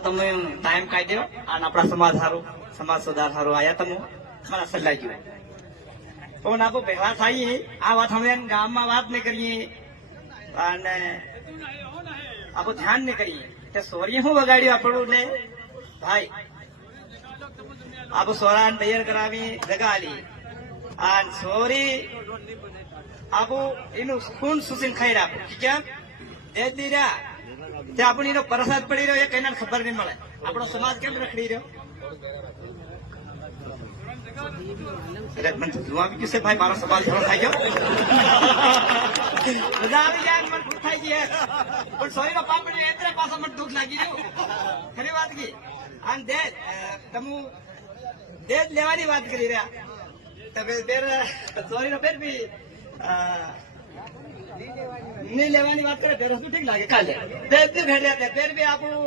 તમે ટાઈમ કાઢ્યો અને આપણા સમાજ સારું સમાજ સુધાર સારું આયા તમે મારા સલાહ જોયું પણ આપણે ભેગા થઈએ આ વાત અમે ગામમાં વાત નહીં કરીએ અને આપણે ધ્યાન નહીં કરીએ કે સોરી શું વગાડ્યું આપણું એટલે ભાઈ આપણે સોરાને તૈયાર કરાવી જગા આલી અને સોરી આપણું એનું ખૂન સુસીને ખાઈ રાખું કેમ તે દી રહ્યા તે આપણને એનો પ્રસાદ પડી રહ્યો એ કઈ ખબર નહીં મળે આપણો સમાજ કેમ રખડી રહ્યો મને જોવા આવી ગયું છે ભાઈ મારો સમાજ થોડો થઈ ગયો મજા આવી જાય મને દુઃખ થઈ ગઈ પણ સોરી નો પાપડી એટલે પાછો મને દુઃખ લાગી ગયું ખરી વાત કી આમ દે તમે દે લેવાની વાત કરી રહ્યા તમે બેર સોરી નો બેર બી નહીં લેવાની વાત કરે બેર ઠીક લાગે કાલે બેર બી ભેટ્યા બેર બી આપણું